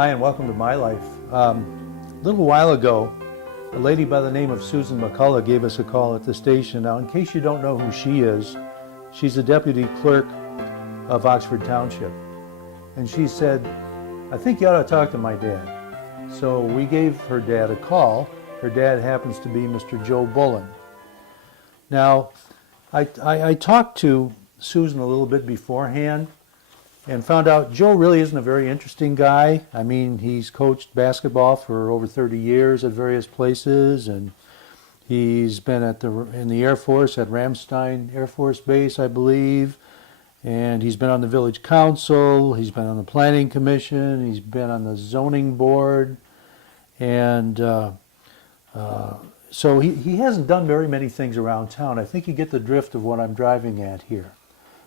Hi, and welcome to My Life. A little while ago, a lady by the name of Susan McCullough gave us a call at the station. Now, in case you don't know who she is, she's the deputy clerk of Oxford Township. And she said, I think you ought to talk to my dad. So we gave her dad a call. Her dad happens to be Mr. Joe Bullen. Now, I talked to Susan a little bit beforehand and found out Joe really isn't a very interesting guy. I mean, he's coached basketball for over 30 years at various places, and he's been in the Air Force at Ramstein Air Force Base, I believe, and he's been on the village council, he's been on the planning commission, he's been on the zoning board, and so he hasn't done very many things around town. I think you get the drift of what I'm driving at here.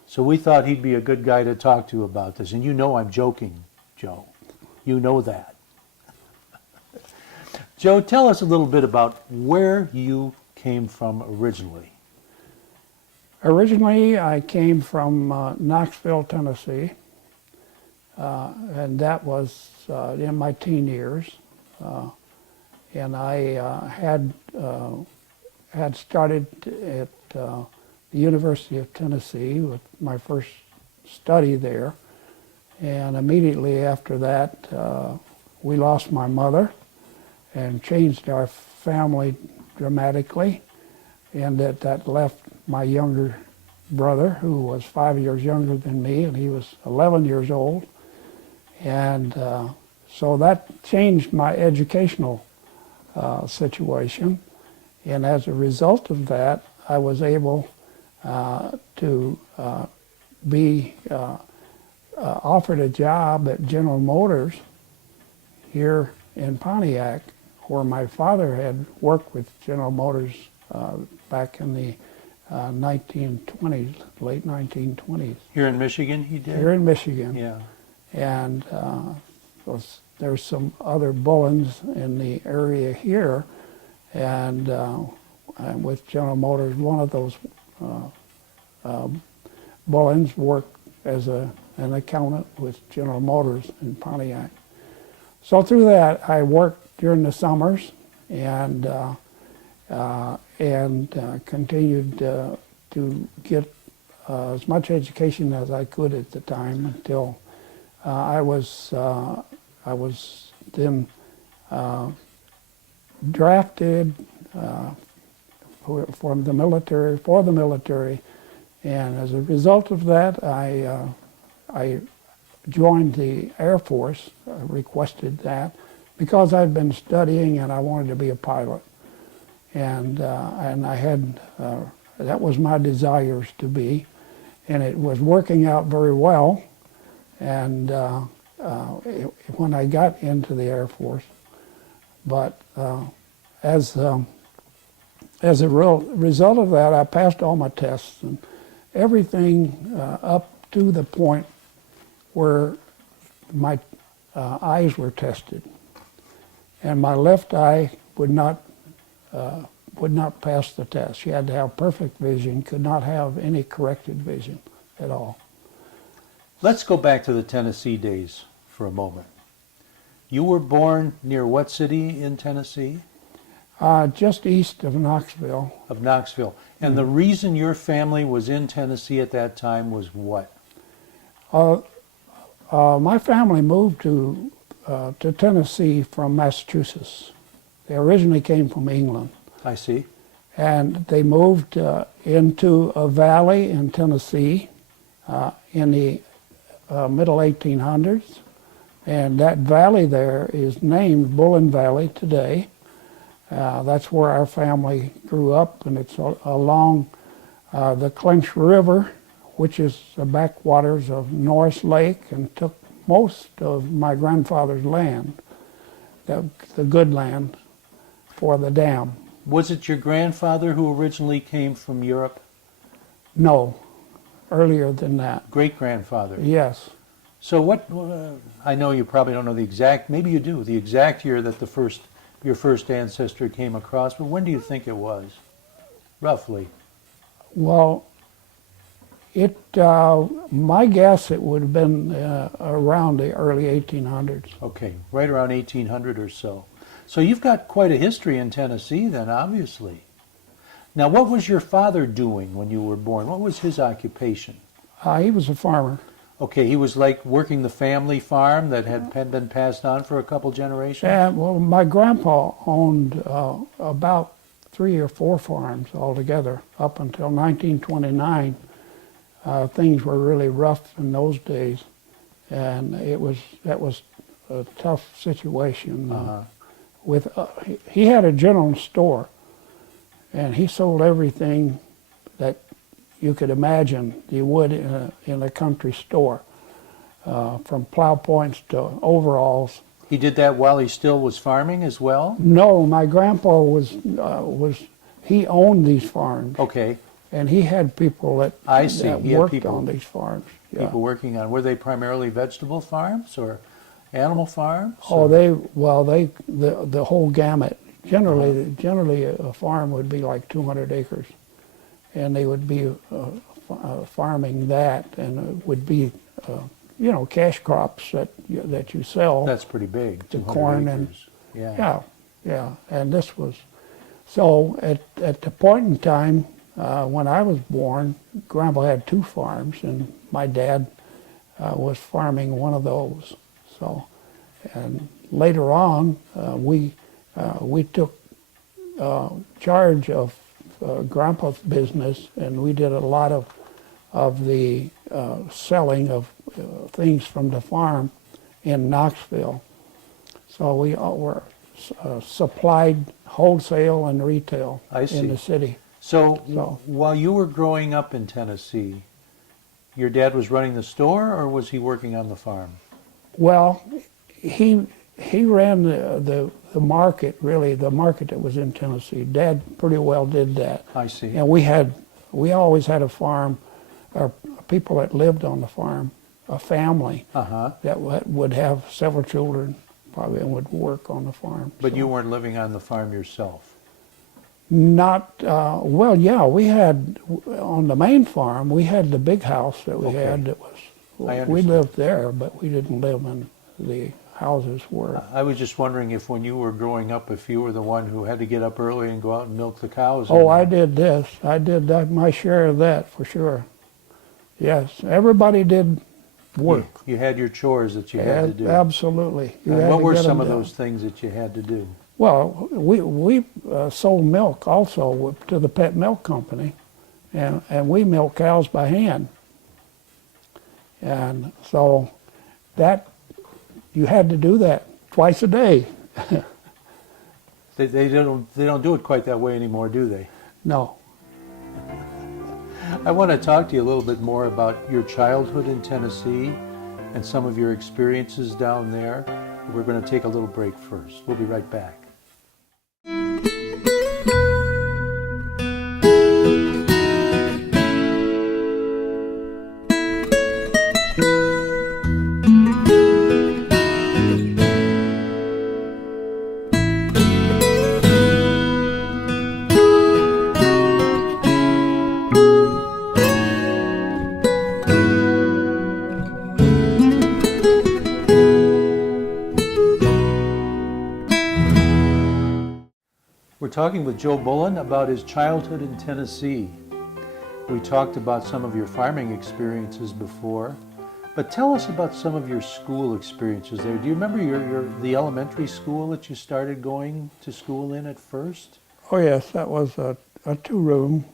So we thought he'd be a good guy to talk to about this. And you know I'm joking, Joe. You know that. Joe, tell us a little bit about where you came from originally. Originally, I came from Knoxville, Tennessee, and that was in my teen years. And I had started at the University of Tennessee with my first study there, and immediately after that we lost my mother and changed our family dramatically, and that left my younger brother, who was 5 years younger than me, and he was 11 years old, and so that changed my educational situation, and as a result of that I was able to be offered a job at General Motors here in Pontiac, where my father had worked with General Motors back in the 1920s, late 1920s. Here in Michigan, he did? Here in Michigan. Yeah. And there's some other Bullens in the area here, and with General Motors, one of those Bullens worked as an accountant with General Motors in Pontiac. So through that, I worked during the summers and continued to get as much education as I could at the time until I was then drafted for the military, and as a result of that, I joined the Air Force. I requested that because I'd been studying and I wanted to be a pilot, and I had that was my desires to be, and it was working out very well. And when I got into the Air Force, but as a result of that, I passed all my tests and everything up to the point where my eyes were tested, and my left eye would not pass the test. You had to have perfect vision, could not have any corrected vision at all. Let's go back to the Tennessee days for a moment. You were born near what city in Tennessee? Just east of Knoxville. Of Knoxville. And the reason your family was in Tennessee at that time was what? My family moved to Tennessee from Massachusetts. They originally came from England. I see. And they moved into a valley in Tennessee in the middle 1800s. And that valley there is named Bullen Valley today. That's where our family grew up, and it's along the Clinch River, which is the backwaters of Norris Lake, and took most of my grandfather's land, the good land, for the dam. Was it your grandfather who originally came from Europe? No, earlier than that. Great-grandfather? Yes. So what, I know you probably don't know the exact, maybe you do, the exact year that your first ancestor came across, but when do you think it was, roughly? Well, My guess, it would have been around the early 1800s. Okay, right around 1800 or so. So you've got quite a history in Tennessee then, obviously. Now, what was your father doing when you were born? What was his occupation? He was a farmer. Okay, he was like working the family farm that had been passed on for a couple generations? And, well, my grandpa owned about 3 or 4 farms altogether up until 1929. Things were really rough in those days, and that was a tough situation. He had a general store, and he sold everything that you could imagine you would in a country store, from plow points to overalls. He did that while he still was farming as well? No, my grandpa he owned these farms. Okay. And he had people that worked on these farms. Yeah. People working on, were they primarily vegetable farms or animal farms? Oh, the whole gamut. Generally a farm would be like 200 acres, and they would be farming that, and it would be, cash crops that you sell. That's pretty big. The corn acres. Yeah. And this was so at the point in time. When I was born, Grandpa had 2 farms, and my dad was farming one of those. So, and later on, we took charge of Grandpa's business, and we did a lot of the selling of things from the farm in Knoxville. So we were supplied wholesale and retail in the city. So while you were growing up in Tennessee, your dad was running the store, or was he working on the farm? Well, he ran the market, really, the market that was in Tennessee. Dad pretty well did that. I see. And we always had a farm, or people that lived on the farm, a family that would have several children, probably, and would work on the farm. But you weren't living on the farm yourself? Not, we had, on the main farm, we had the big house that we had that was, we lived there, but we didn't live in the houses where. I was just wondering if when you were growing up, if you were the one who had to get up early and go out and milk the cows. Oh, I did this. I did that, my share of that, for sure. Yes, everybody did work. You had your chores that you had to do. Absolutely. And what were some of those things that you had to do? Well, we sold milk also to the pet milk company, and we milk cows by hand. And so that, you had to do that twice a day. They don't do it quite that way anymore, do they? No. I want to talk to you a little bit more about your childhood in Tennessee and some of your experiences down there. We're going to take a little break first. We'll be right back. We're talking with Joe Bullen about his childhood in Tennessee. We talked about some of your farming experiences before, but tell us about some of your school experiences there. Do you remember the elementary school that you started going to school in at first? Oh yes, that was a 2-room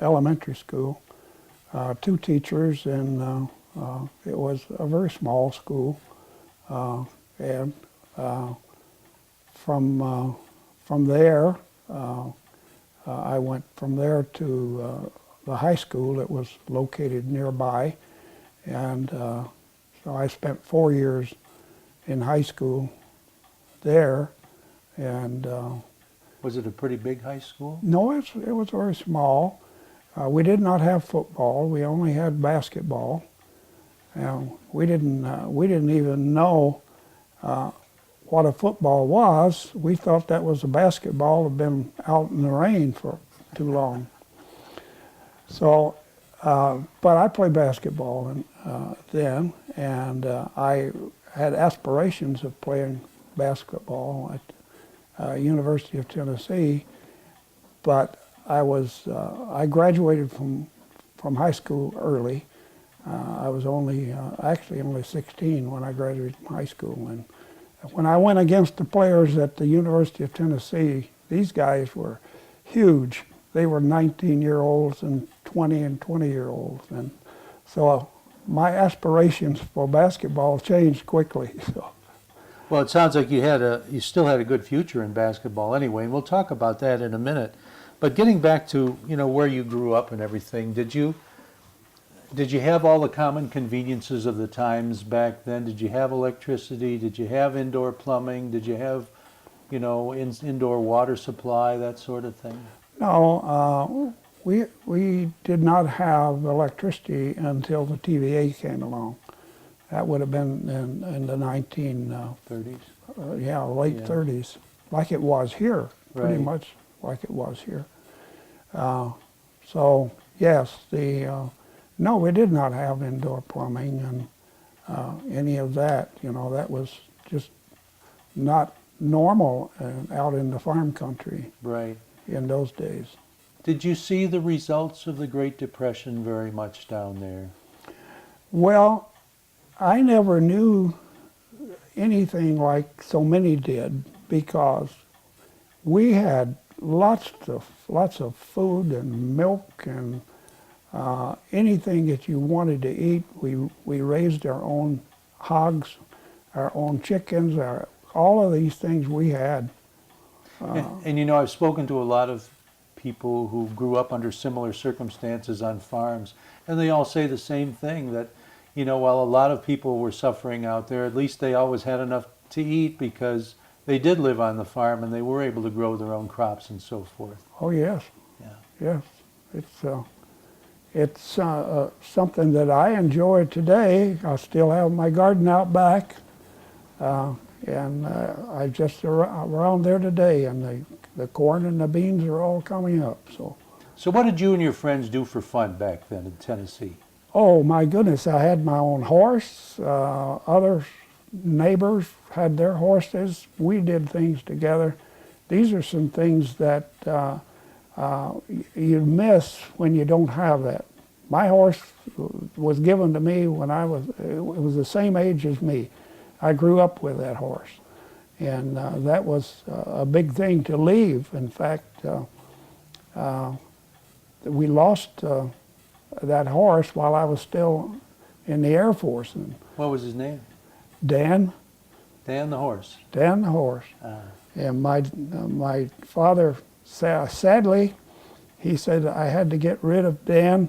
elementary school, 2 teachers, and it was a very small school. And from there, I went from there to the high school that was located nearby, and so I spent 4 years in high school there. And was it a pretty big high school? No, it was very small. We did not have football. We only had basketball. We didn't even know what a football was. We thought that was a basketball, had been out in the rain for too long. So But I played basketball then, and I had aspirations of playing basketball at University of Tennessee. But I graduated from high school early. I was actually only 16 when I graduated from high school. And when I went against the players at the University of Tennessee, these guys were huge. They were 19-year-olds and 20 and 20-year-olds. And so my aspirations for basketball changed quickly. So. Well, it sounds like you still had a good future in basketball anyway, and we'll talk about that in a minute. But getting back to, where you grew up and everything, did you have all the common conveniences of the times back then? Did you have electricity? Did you have indoor plumbing? Did you have, indoor water supply, that sort of thing? No, we did not have electricity until the TVA came along. That would have been in the 1930s. Late 30s, like it was here, pretty much like it was here. So yes, no, we did not have indoor plumbing and any of that. That was just not normal out in the farm country in those days. Did you see the results of the Great Depression very much down there? Well, I never knew anything like so many did, because we had lots of food and milk and anything that you wanted to eat. We raised our own hogs, our own chickens, all of these things we had. And I've spoken to a lot of people who grew up under similar circumstances on farms, and they all say the same thing, that while a lot of people were suffering out there, at least they always had enough to eat because they did live on the farm and they were able to grow their own crops and so forth. Oh yes, yeah, yes. It's something that I enjoy today. I still have my garden out back, and I just around there today, and the corn and the beans are all coming up. So what did you and your friends do for fun back then in Tennessee? Oh my goodness, I had my own horse. Other neighbors had their horses. We did things together. These are some things that you miss when you don't have that. My horse was given to me when it was the same age as me. I grew up with that horse. And that was a big thing to leave. In fact, we lost that horse while I was still in the Air Force. And what was his name? Dan. Dan the horse. Dan the horse. And my father, sadly, he said I had to get rid of Dan,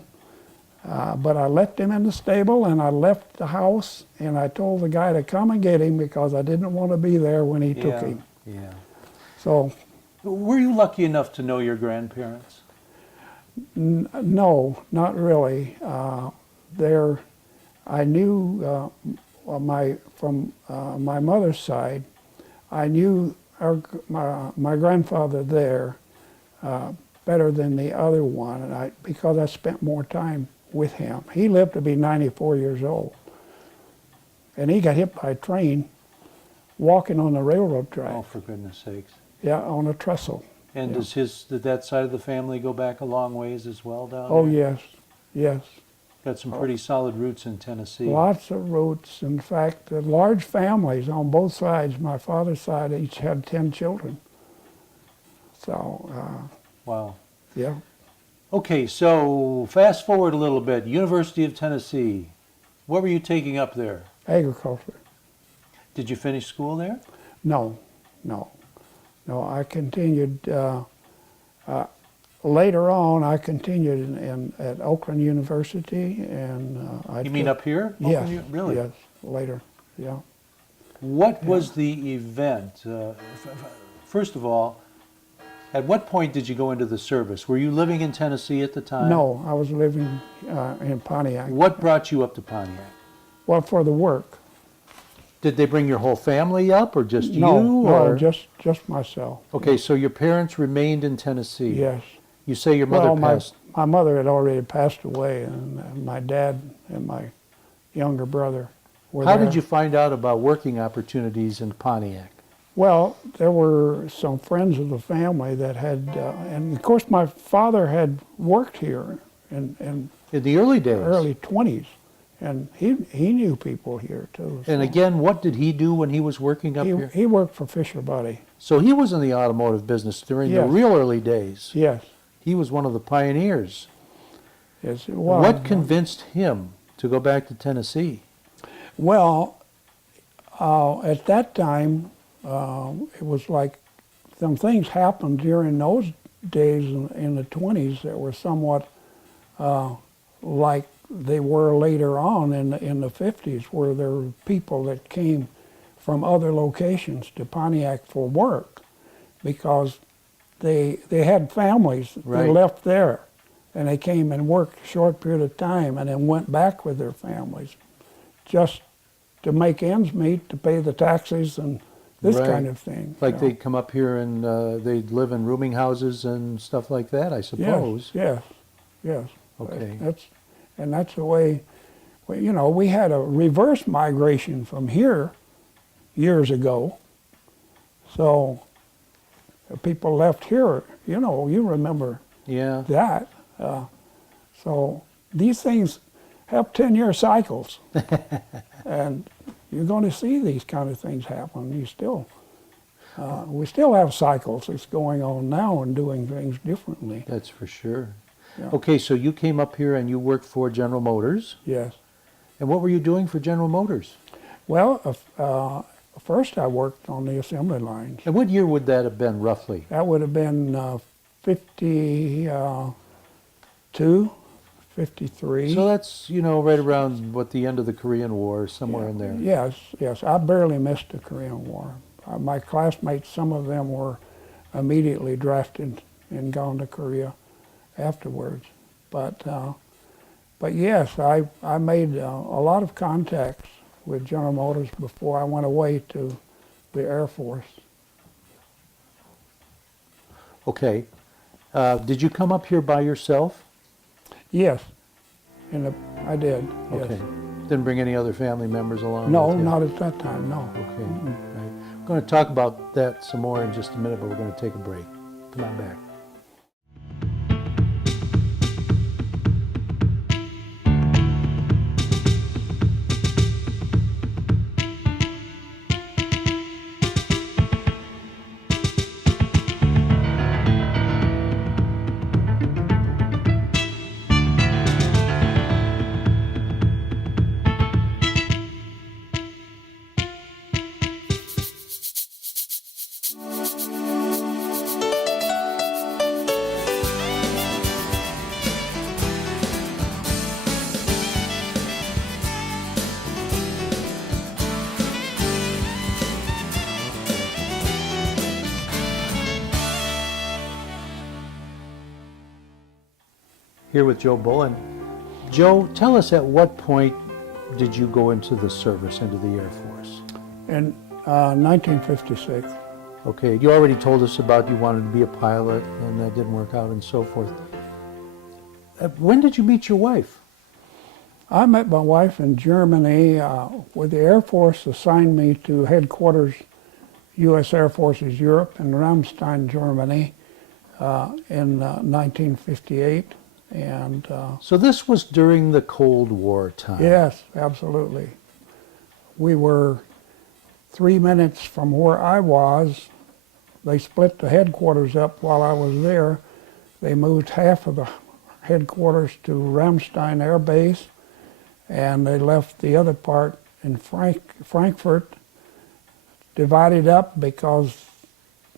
but I left him in the stable and I left the house and I told the guy to come and get him because I didn't want to be there when he took him. Yeah. So. Were you lucky enough to know your grandparents? No, not really. I knew from my mother's side, I knew my grandfather there better than the other one, and because I spent more time with him. He lived to be 94 years old, and he got hit by a train walking on the railroad track. Oh, for goodness sakes! Yeah, on a trestle. And did that side of the family go back a long ways as well down there? Oh yes, yes. Got some pretty solid roots in Tennessee. Lots of roots. In fact, large families on both sides. My father's side each had 10 children. So. Wow. Yeah. Okay, so fast forward a little bit. University of Tennessee. What were you taking up there? Agriculture. Did you finish school there? No. I continued. Later on, I continued at Oakland University, and You mean up here? Yes. Really? Yes. Later. Yeah. What was the event? First of all, at what point did you go into the service? Were you living in Tennessee at the time? No, I was living in Pontiac. What brought you up to Pontiac? Well, for the work. Did they bring your whole family up, or just you? No, just myself. Okay, so your parents remained in Tennessee. Yes. You say your mother passed. my mother had already passed away, and my dad and my younger brother were How there. did you find out about working opportunities in Pontiac? Well, there were some friends of the family that had, and of course my father had worked here in In the early days? early 20s, and he knew people here too. And so again, what did he do when he was working up here? he worked for Fisher Buddy. So he was in the automotive business during the Yes. real early days. Yes, He was one of the pioneers. yes it was. What convinced him to go back to Tennessee? Well, at that time, it was like some things happened during those days in the 20s that were somewhat like they were later on in the 50s, where there were people that came from other locations to Pontiac for work because they had families that Right. left there, and they came and worked a short period of time and then went back with their families just to make ends meet, to pay the taxes and this Right. kind of thing. Like you know. they'd come up here and they'd live in rooming houses and stuff like that, I suppose. Yes, yes. Okay. That's the way, well, you know, we had a reverse migration from here years ago. So people left here, you know, you remember Yeah. that. So these things have 10-year cycles. And you're going to see these kind of things happen. We still have cycles that's going on now and doing things differently. That's for sure. Yeah. Okay, so you came up here and you worked for General Motors. Yes. And what were you doing for General Motors? Well, first I worked on the assembly lines. And what year would that have been, roughly? That would have been 52, 53. So that's, you know, right around, what, the end of the Korean War, somewhere in there. Yes, yes. I barely missed the Korean War. My classmates, some of them were immediately drafted and gone to Korea afterwards. But yes, I made a lot of contacts with General Motors before I went away to the Air Force. Okay. Did you come up here by yourself? Yes, I did. Yes. Okay. Didn't bring any other family members along? No, with you? not at that time. No. Okay. Right. We're going to talk about that some more in just a minute, but we're going to take a break. Come on back. Here with Joe Bullen. Joe, tell us, at what point did you go into the service, into the Air Force? In 1956. Okay, you already told us about you wanted to be a pilot and that didn't work out and so forth. When did you meet your wife? I met my wife in Germany, where the Air Force assigned me to headquarters, U.S. Air Forces Europe in Ramstein, Germany, in 1958. And So this was during the Cold War time. yes, absolutely. We were 3 minutes from where I was. They split the headquarters up while I was there. They moved half of the headquarters to Ramstein Air Base, and they left the other part in Frankfurt, divided up because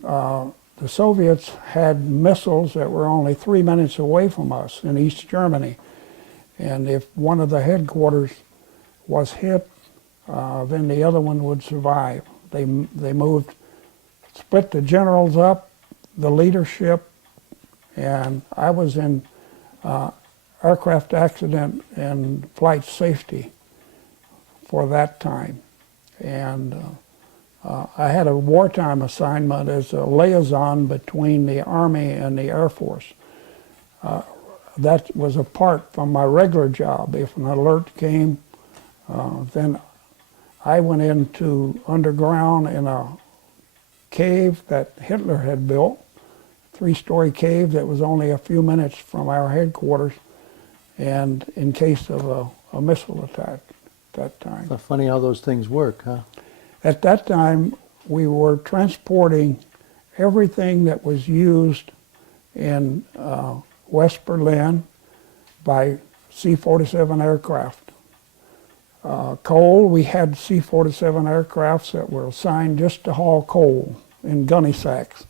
the Soviets had missiles that were only 3 minutes away from us in East Germany. And if one of the headquarters was hit, then the other one would survive. They moved, split the generals up, the leadership, and I was in aircraft accident and flight safety for that time. And I had a wartime assignment as a liaison between the Army and the Air Force. that was apart from my regular job. If an alert came, then I went into underground in a cave that Hitler had built, 3-story cave that was only a few minutes from our headquarters, and in case of a missile attack at that time. It's funny how those things work, huh? At that time, we were transporting everything that was used in West Berlin by C-47 aircraft. Coal, we had C-47 aircrafts that were assigned just to haul coal in gunny sacks.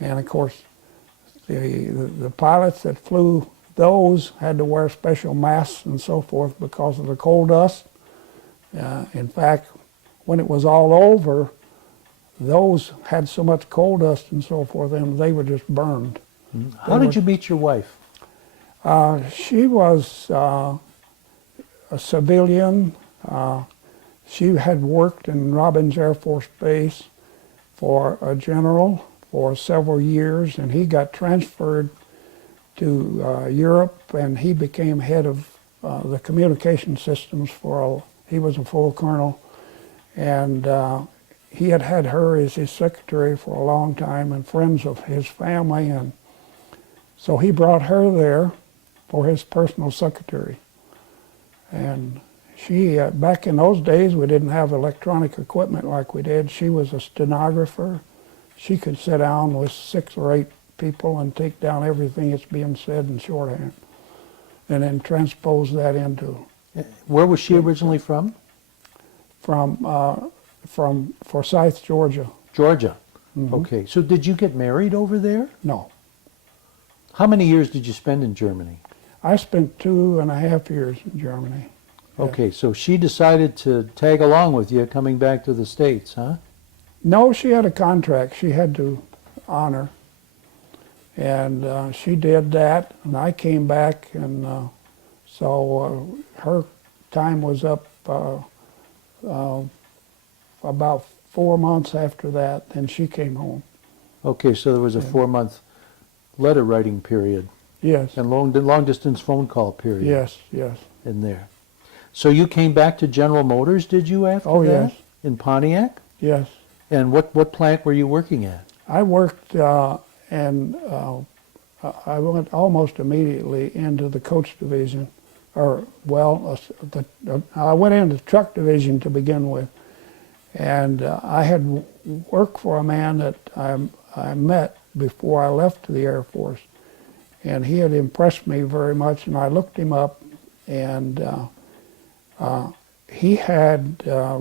And of course, the pilots that flew those had to wear special masks and so forth because of the coal dust. In fact, when it was all over, those had so much coal dust and so forth, and they were just burned. How did you meet your wife? She was a civilian. She had worked in Robbins Air Force Base for a general for several years, and he got transferred to Europe, and he became head of the communication systems he was a full colonel, and he had had her as his secretary for a long time and friends of his family, and so he brought her there for his personal secretary. And she, back in those days, we didn't have electronic equipment like we did. She was a stenographer. She could sit down with 6 or 8 people and take down everything that's being said in shorthand and then transpose that into... Where was she originally from? From Forsyth, Georgia. Georgia. Mm-hmm. Okay. So did you get married over there? No. How many years did you spend in Germany? I spent 2.5 years in Germany. Okay, so she decided to tag along with you coming back to the States, huh? No, she had a contract she had to honor. And she did that, and I came back, and so her time was up about 4 months after that, and she came home. Okay, so there was a 4-month letter writing period. Yes. And long distance phone call period. Yes, yes. In there. So you came back to General Motors, did you, after that? Yes. In Pontiac? Yes. And what plant were you working at? I worked and I went almost immediately into the coach division, I went into the truck division to begin with, and I had worked for a man that I met before I left the Air Force, and he had impressed me very much, and I looked him up, and he had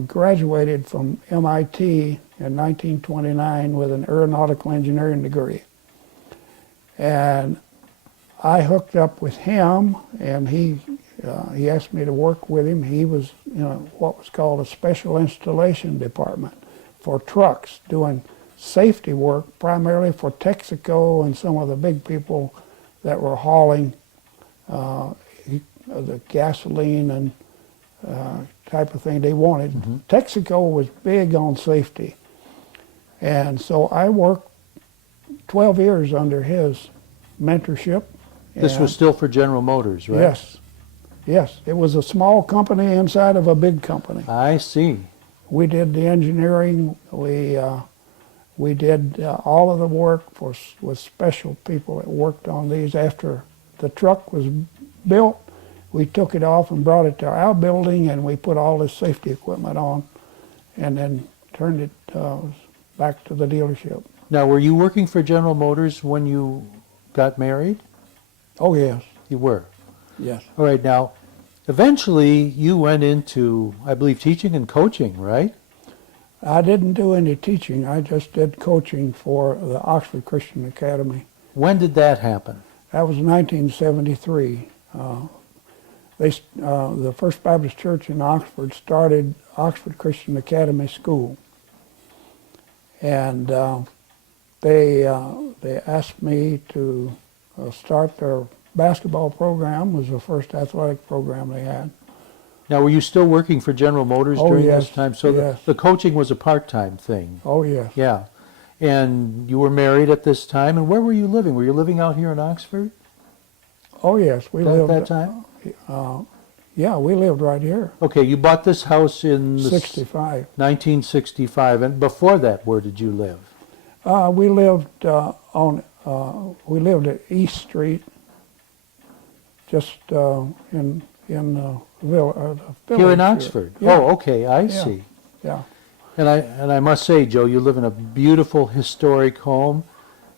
graduated from MIT in 1929 with an aeronautical engineering degree. And I hooked up with him, and he asked me to work with him. He was in what was called a special installation department for trucks, doing safety work primarily for Texaco and some of the big people that were hauling the gasoline and type of thing they wanted. Mm-hmm. Texaco was big on safety. And so I worked 12 years under his mentorship. This was still for General Motors, right? Yes. Yes. It was a small company inside of a big company. I see. We did the engineering. We did all of the work with special people that worked on these. After the truck was built, we took it off and brought it to our building, and we put all this safety equipment on and then turned it back to the dealership. Now, were you working for General Motors when you got married? Oh, yes. You were? Yes. All right. Now, eventually you went into, I believe, teaching and coaching, right? I didn't do any teaching. I just did coaching for the Oxford Christian Academy. When did that happen? That was 1973. The First Baptist Church in Oxford started Oxford Christian Academy School. And they asked me to start their basketball program. It was the first athletic program they had. Now, were you still working for General Motors during yes, this time? So yes. the coaching was a part-time thing. Oh, yes. Yeah. And you were married at this time. And where were you living? Were you living out here in Oxford? Oh yes, we at lived. that time? Yeah, we lived right here. Okay, you bought this house in the 65. 1965, and before that, where did you live? We lived we lived at East Street, just in the village. Here in Oxford. Yeah. Oh, okay, I Yeah. see. Yeah. And I must say, Joe, you live in a beautiful historic home.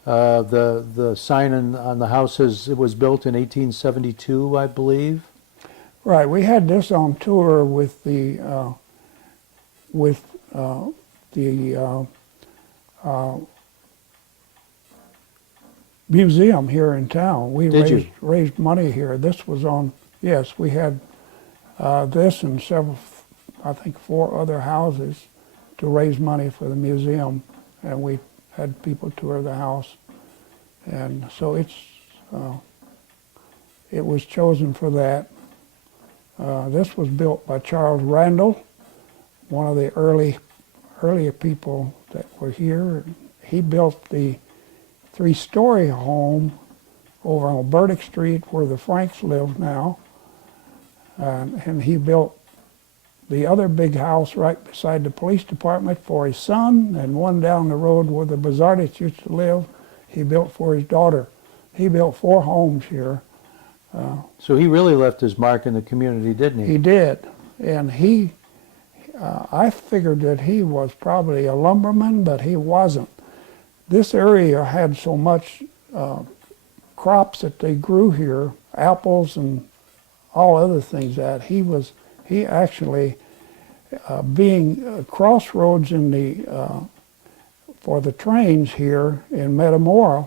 The sign on the house says it was built in 1872, I believe. Right. We had this on tour with the museum here in town. We Did you? raised money here. This was on. Yes, we had this and several, I think 4 other houses to raise money for the museum, and we had people tour the house, and so it was chosen for that. This was built by Charles Randall, one of the earlier people that were here. He built the 3-story home over on Burdick Street where the Franks live now. And he built the other big house right beside the police department for his son, and one down the road where the Bazardits used to live, he built for his daughter. He built 4 homes here. So he really left his mark in the community, didn't he? He did. And I figured that he was probably a lumberman, but he wasn't. This area had so much crops that they grew here, apples and all other things that he actually, being crossroads in for the trains here in Metamora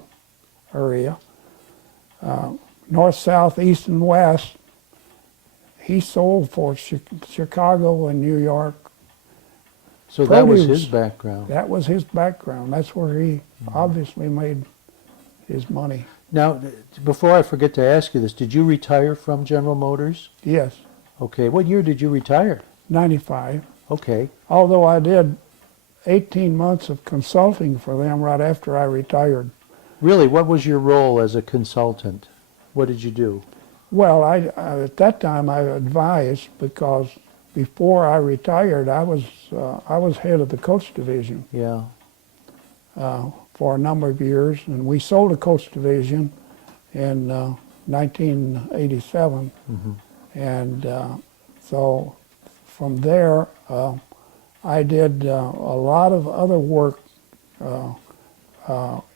area, north, south, east, and west, he sold for Chicago and New York. So that was Produce. his background. That was his background. That's where he obviously made his money. Now, before I forget to ask you this, did you retire from General Motors? Yes, Okay, what year did you retire? 95. Okay, Although I did 18 months of consulting for them right after I retired. really, what was your role as a consultant? What did you do? Well, at that time I advised, because before I retired I was head of the coach division Yeah, for a number of years, and we sold the coach division in 1987. And so from there, I did a lot of other work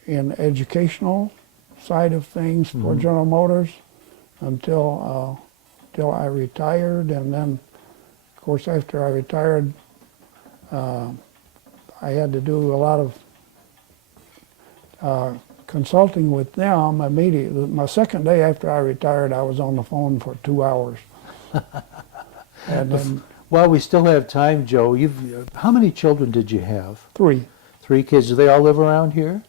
in educational side of things for General Motors until I retired. And then, of course, after I retired, I had to do a lot of consulting with them immediately. My second day after I retired, I was on the phone for 2 hours. And then While we still have time, Joe, how many children did you have? 3. 3 kids. Do they all live around here?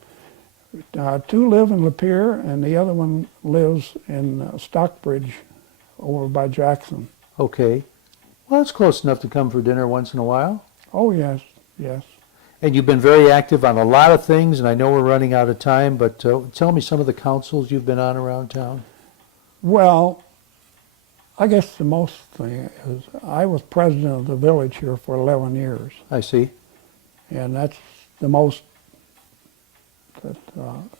2 live in Lapeer, and the other one lives in Stockbridge over by Jackson. Okay. Well, it's close enough to come for dinner once in a while. Oh, yes, yes. And you've been very active on a lot of things, and I know we're running out of time, but tell me some of the councils you've been on around town. Well, I guess the most thing is I was president of the village here for 11 years, I see. and that's the most that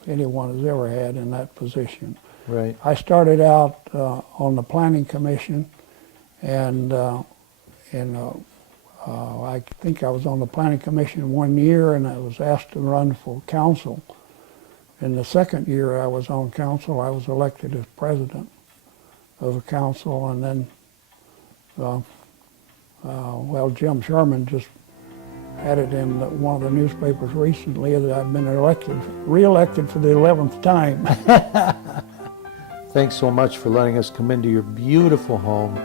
anyone has ever had in that position. Right. I started out on the planning commission, and I think I was on the planning commission 1 year, and I was asked to run for council. In the second year I was on council, I was elected as president of the council, and then, well, Jim Sherman just had it in one of the newspapers recently that I've been re-elected for the 11th time. Thanks so much for letting us come into your beautiful home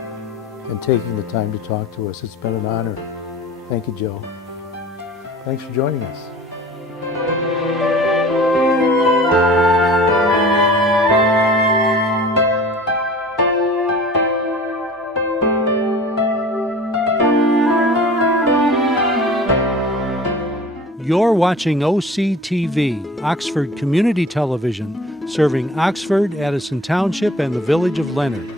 and taking the time to talk to us. It's been an honor. Thank you, Joe. Thanks for joining us. You're watching OCTV, Oxford Community Television, serving Oxford, Addison Township, and the village of Leonard.